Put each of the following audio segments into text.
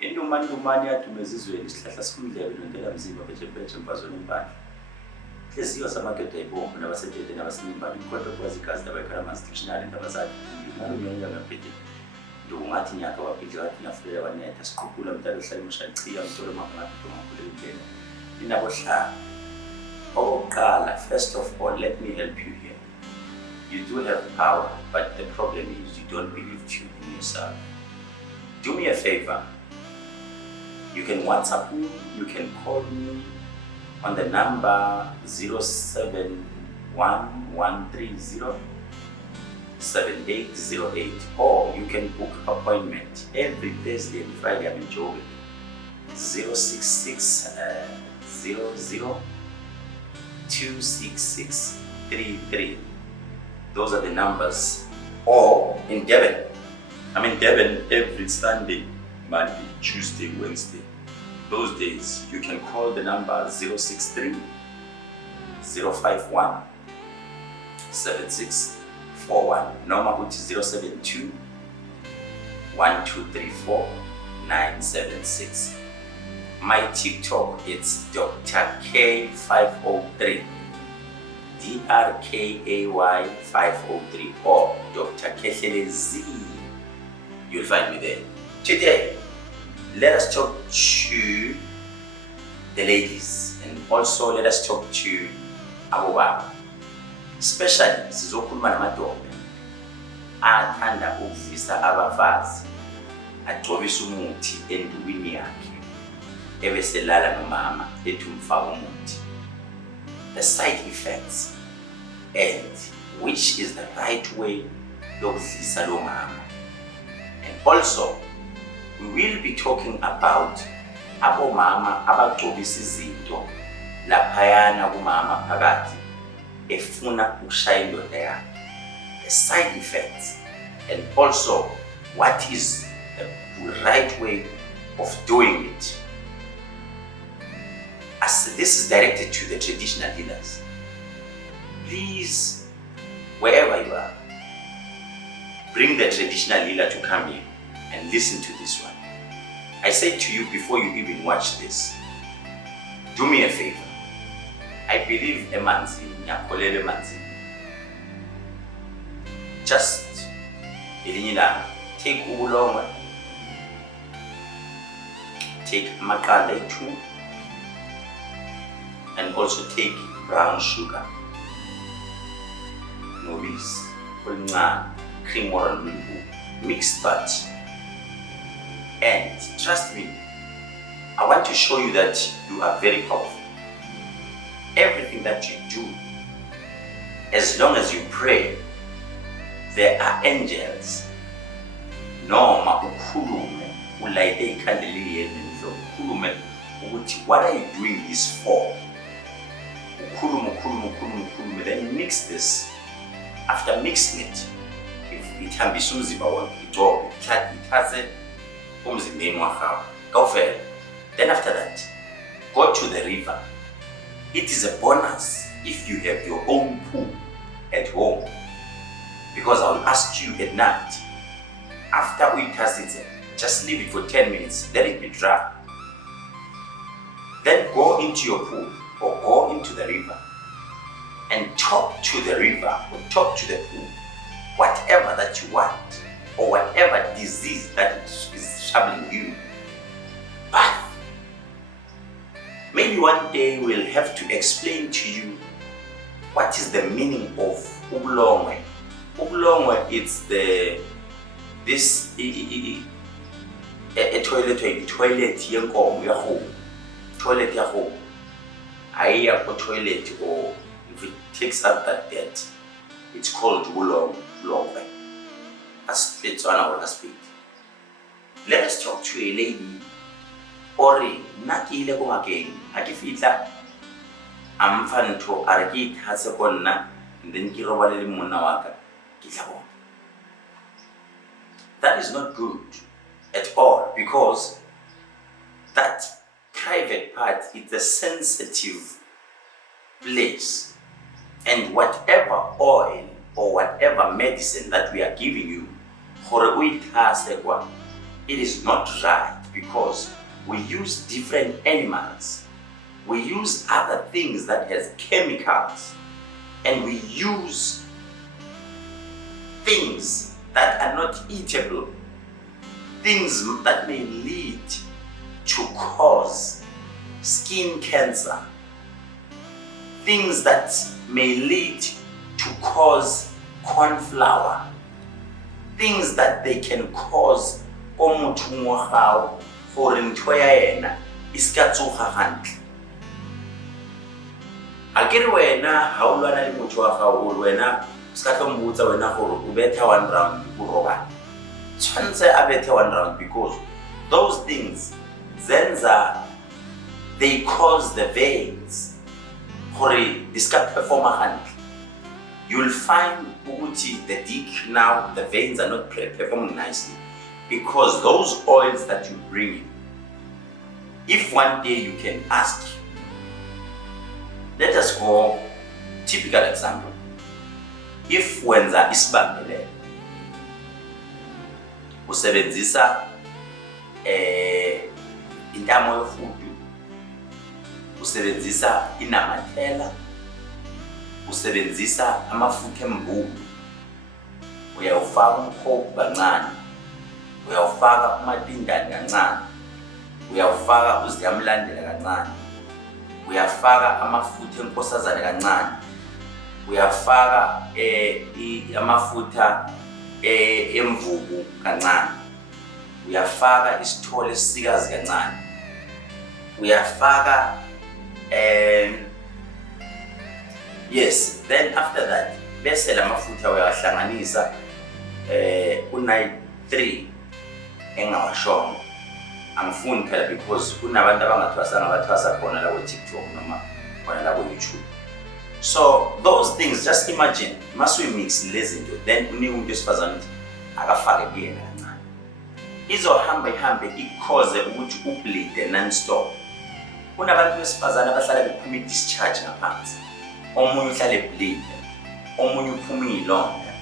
Indumani yadume ezizweni isihlahla sikumdlebe nontela mzimba betshe mfazweni impandla. Inhliziyo zamadoda ayibomvu nabasedede nabasemibani kodwa kwazi igazi labayikhalamanzi dictionary indaba zakhe nalonyonela ngaphethe ndokungathi nyaka waphile wathi nafulela wanetha siqhuphula mdala ohlala emshalichiya mtolo mamangathi ngakule inabo hlanga. Okokuqala, first of all, let me help you here. You do have power, but the problem is you don't believe in yourself. Do me a favor. You can WhatsApp me, you can call me on the number 0711307808, or you can book appointment every Thursday and Friday. I'm in Joburg. 06600266633. Those are the numbers. Or in Devon. I'm in Devon every Sunday, Monday, Tuesday, Wednesday. Those days, you can call the number 063 051 7641. Norma, which is 072 1234 976. My TikTok, it's Dr. K503. DRKAY 503 or Dr. Kehlele Z. You'll find me there. Today, let us talk to the ladies and also let us talk to our baba. Especially sizokhuluma namadoda athanda ukuvisa abafazi agcobisa umuthi endukwini yakhe ebeselala nomama ethi umfaka umuthi. The side effects and which is the right way yokuvisa lo mama. And also we will be talking about abomama abagcobisa izinto laphayana kumama phakathi efuna ukushaya indoda yakhe. The side effects and also what is the right way of doing it. As this is directed to the traditional healers, please, wherever you are, bring the traditional healer to come here and listen to this one. I said to you before you even watch this, do me a favor. I believe emanzini, ngiyakholelwa emanzini. Just elinye ilanga, take ubulongwe, take amaqanda ethu, and also take brown sugar, nobisi, oluncane, cream water, mix that. And trust me, I want to show you that you are very powerful. Everything that you do, as long as you pray, there are angels. Noma ukhulume, ulayite ikhandela yenu, ukhulume ukuthi what are you doing this for? Ukhulume, then you mix this. After mixing it, ithambisa umzimba wonke, igcobe, ithathe umzimbeni wakho, kawuvele. Then after that, go to the river. It is a bonus if you have your own pool at home, because I will ask you at night, after we cast it, just leave it for 10 minutes, let it be dry. Then go into your pool or go into the river and talk to the river or talk to the pool, whatever that you want or whatever disease that is troubling you. But maybe one day we'll have to explain to you what is the meaning of ubulongwe. Ubulongwe, it's a toilet yenkomo yakho. Toilet yakho. Ayakho toilet, or if it takes out that dirt, it's called ubulongwe. That's on our speak. Let us talk to a lady. Ori nakile ko ngakeng ha ke fitla amfanto a re ke ithatse ko nna then ke robale le monna wa ka ke tla bona. That is not good at all, because that private part is a sensitive place, and whatever oil or whatever medicine that we are giving you, it is not right, because we use different animals, we use other things that has chemicals, and we use things that are not eatable, things that may lead to cause skin cancer, things that may lead to cause cornflower, things that they can cause omuthi ngwagao gore ntho ya yena iska tsoga gantle. A ke re wena ha o lwana le motho wa gago o wena ska tlo mbutsa wena gore o betha 1 round go roba tshwantse a bethe 1 round, because those things zenza they cause the veins gore iska perform gantle. You'll find the dick now, the veins are not performing nicely because those oils that you bring in. If one day you can ask, let us go, typical example. If wenza isibambele, usebenzisa intamo yofudu, usebenzisa inamathela, usebenzisa amafutha embuku, uyawufaka umkhokho kancane, uyawufaka umatindane kancane, uyawufaka uziyamlandela kancane, uyafaka amafutha enkosazane kancane, uyafaka amafutha emvubu kancane, uyafaka isithole esikazi kancane, uyafaka yes, then after that bese lamafutha uyawahlanganisa ku-night 3 engawashongo. Angifuni phela because kunabantu abangathwasanga abathwasa khona la ku-TikTok noma khona la ku-YouTube. So those things, just imagine mase uyimix lezi zinto then unike umuntu wesifazane ukuthi akafake kuyena kancane, izohamba ihambe ikhoze ukuthi ubleed non-stop. Kunabantu besifazane abahlala bephuma i-discharge ngaphansi, omunye uhlala ebleed, omunye uphuma iy'londa.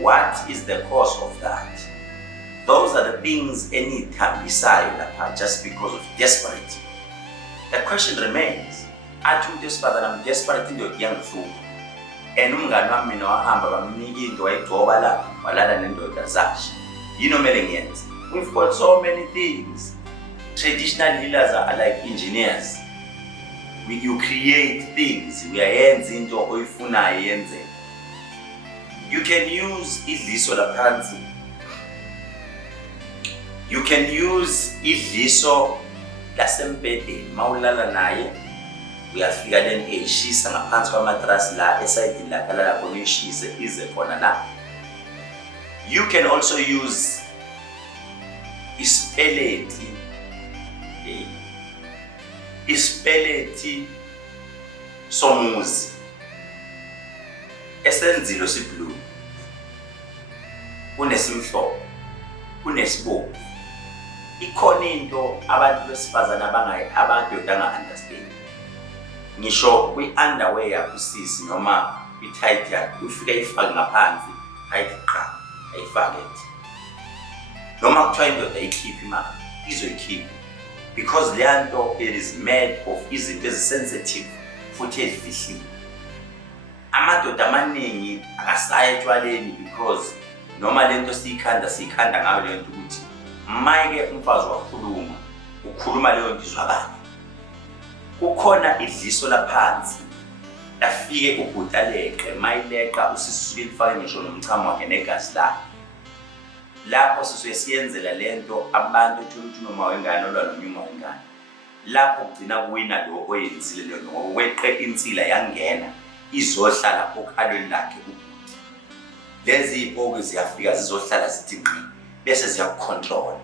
What is the cause of that? Those are the things eniy'thambisayo lapha just because of desperate. The question remains, athi umuntu wesifazane I'm desperate indoda iyangihlupha, and umngani wami mina wahamba bamnika into wayigcoba la walala nendoda zasha. Yini omele ngiyenze? We've got so many things. Traditional healers are like engineers. You create things, uyayenza into oyifunayo yenzeke. You can use idliso laphansi. You can use idliso lasembedeni mawulala naye, uyafika lento eyishisa ngaphansi kwamatrasi la esayidini lakhe la khona uyishise ize khona la. You can also use isipeleti somuzi esenzilo siblue, kunesimhlophe, kunesibomvu. Ikhona into abantu besifazana abangadoda anga-understand. Ngisho kwi-underwear yakho sisi noma kwi-tight yakho ufika ifake ngaphansi ayithi qha ayifake nje, noma kuthiwa indoda ayikhiphi imali izoyikhipha because leya nto it is made of izinto ezisensitive futhi ezifihliwe. Amadoda amaningi akasaya etshwaleni because noma lento siyikhanda ngayo lento ukuthi mayike umfazi wakhuluma ukhuluma leyo nto izwakala. Kukhona idliso laphansi lafike ubhutaleke mayileqa usisuke lifake ngisho nomchamo wakhe negazi lakhe. Lapho sisuke siyenzela lento abantu ukuthi noma wengane olwa nomnyuma wengane, lapho kugcina kuwina lo oyenzile leyo ngoba weqe insila yangena izohlala okhalweni lakhe ubhuti. Lezi ipoke ziyafika zizohlala zithi ngqi bese ziyakucontrol.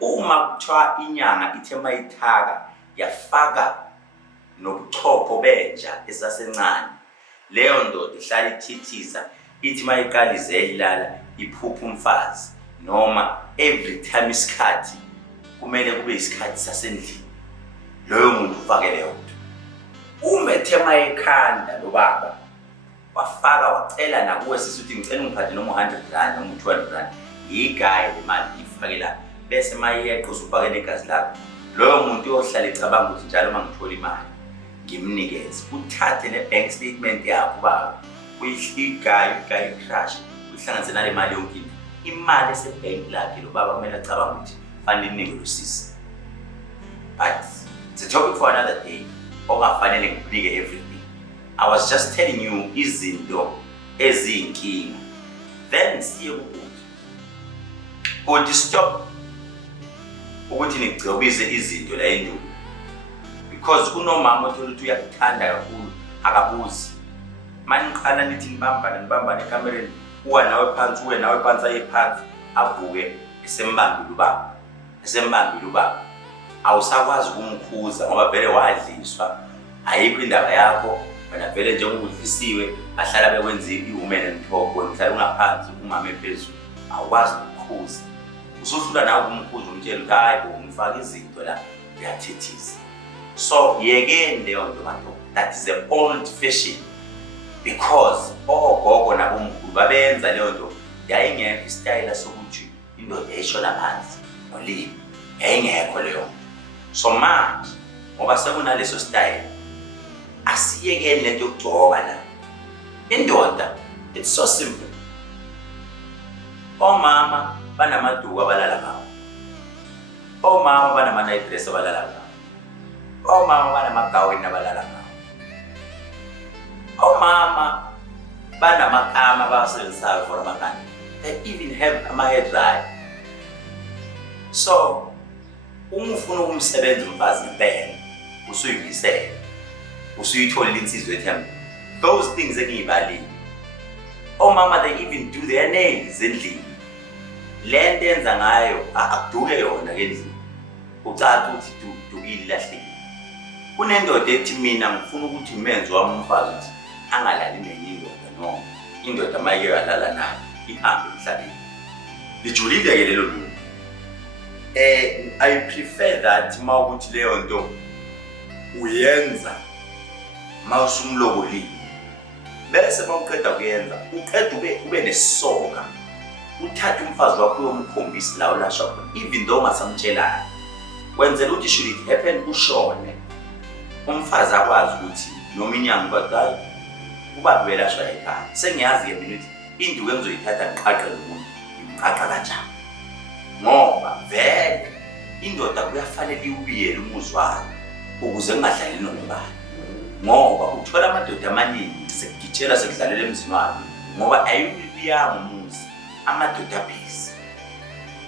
Uma kuthiwa inyanga ithe mayithaka yafaka nobuchopho benja esasencane, leyo ndoda ihlala ithithiza ithi mayiqala izeyilala iphupha umfazi, noma every time isikhathi kumele kube isikhathi sasendlini loyo muntu ufake leyo nto. Uma ethema ekhanda lo baba wafaka wacela nakuwe sisuthi ngicela ungiphathe noma 100 rand noma 200 rand, yigayi le mali ifake la bese mayeqa uzufaka negazi lakho loyo muntu uyohlala ecabanga ukuthi njalo mangithola imali ngimnikeze uthathe ne-bank statement yakho baba uyihlikayo crash uhlanganise nale mali yonke imali esebhenki lakhe lo baba kumele acabanga ukuthi fanele inike lo sisi. But it's a topic for another day. Ongafanele ngikunike everything. I was just telling you izinto eziyinkinga. Then siye ukuthi stop ukuthi nigcobize izinto la endulo. Because kunomama othola ukuthi uyakuthanda kakhulu akabuzi. Maniqala nithi nibambane ekamereni uwa nawe phansi uwe nawe phansi aye phansi avuke esembambile ubaba. Awusakwazi ukumkhuza ngoba vele wadliswa ayikho indaba yakho wena vele njengokudlisiwe ahlala bekwenza iwoman and talk wena uhlala ungaphansi umama ephezulu awukwazi ukukhuza ususula nawe ukumkhuza umtshela ukuthi hayi ngifaka izinto la uyathethisa. So yekeni leyo nto bantu, that is the old fashion because ogogo nabomkhulu babenza leyo nto yayingekho istyle sokuthi indoda eshona phansi nolimi yayingekho leyo. So manje ngoba sekunaleso style asiyekeni lento yokugcoba la indoda. It's so simple. Omama banamaduku abalala ngawo, omama banama-night dress abalala ngawo, omama banamagawini abalala ngawo, omama banamakama abawasebenzisayo for abangani. They even have ama-hair dryer. So uma ufuna ukumsebenza umfazi ngempela usuyibisele usuyitholile insizwe ethemba those things engiyibalile. Omama they even do their nails endlini. Le nto yenza ngayo akuduke yona ke endlini ucaca ukuthi dukile lahlekile. Kunendoda ethi mina ngifuna ukuthi umenze wami umfazi ukuthi angalali nenye indoda noma indoda mayike kalala nayo ihambe emhlabeni. Lijulile ke lelo lungu. I prefer that mawukuthi leyo nto uyenza mawusumlobolile bese mawuqeda kuyenza uqeda ube nesoka uthathe umfazi wakho uyomkhombisa la ulashwa khona even though ungasamtshelana wenzela ukuthi should it happen ushone umfazi akwazi ukuthi noma inyanga kodwa ubaba belashwa ekhaya. Sengiyazi ke mina ukuthi induku engizoyithatha ngiqaqe lo muntu ngiqaqa kanjani ngoba vele indoda kuyafanele iwubiyele umuzi wayo ukuze kungadlaleli nobani ngoba uthola amadoda amaningi sekugitshela sekudlalela emzini wakhe ngoba ayibiyanga umuzi amadoda busy.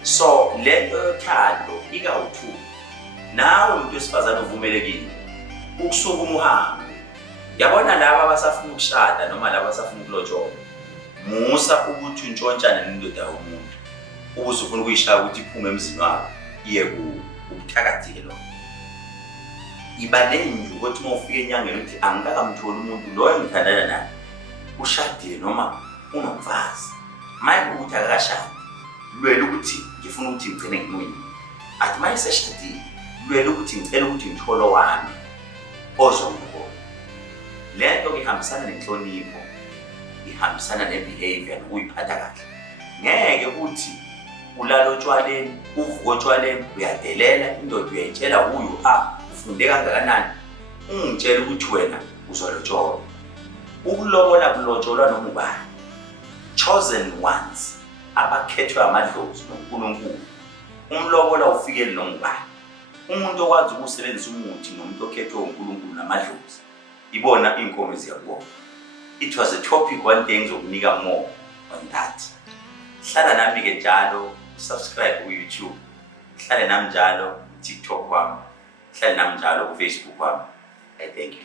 So lento yothando ikawuthu nawe umuntu wesifazane uvumelekile ukusukuma uhambe. Yabona laba abasafuna ukushada noma laba abasafuna ukulotsholwa musa ukuthi untshontshane nendoda yomuntu ukuze ufuna ukuyishaya ukuthi iphume emzini wakho iye ubuthakathike lo. Iba nenju ukuthi uma ufika enyangeni uthi angikakamtholi umuntu loyo engithandana naye ushadile noma unomfazi maye ukuthi akashadi lwela ukuthi ngifuna ukuthi ngigcine ngimunye athi maye seshadile lwela ukuthi ngicela ukuthi ngithole wami ozongibona. Le nto ihambisana nenhlonipho ihambisana ne-behavior ukuyiphatha kahle. Ngeke ukuthi ulala otshwaleni uvuka otshwaleni uyadelela indoda uyayitshela huyu ufunde kangakanani ungitshela ukuthi wena uzolotsholwa. Ukulobola kulotsholwa noma ubani chosen ones abakhethwe amadlozi noNkulunkulu. Umlobola ufikele noma ubani umuntu okwazi ukusebenzisa umuthi nomuntu okhethwe uNkulunkulu namadlozi ibona inkomo ziyabona. It was a topic one day ngizokunika more on that. Hlala nami ke njalo subscribe ku YouTube, hlale nami njalo TikTok wami, hlale nami njalo ku Facebook wami. I thank you.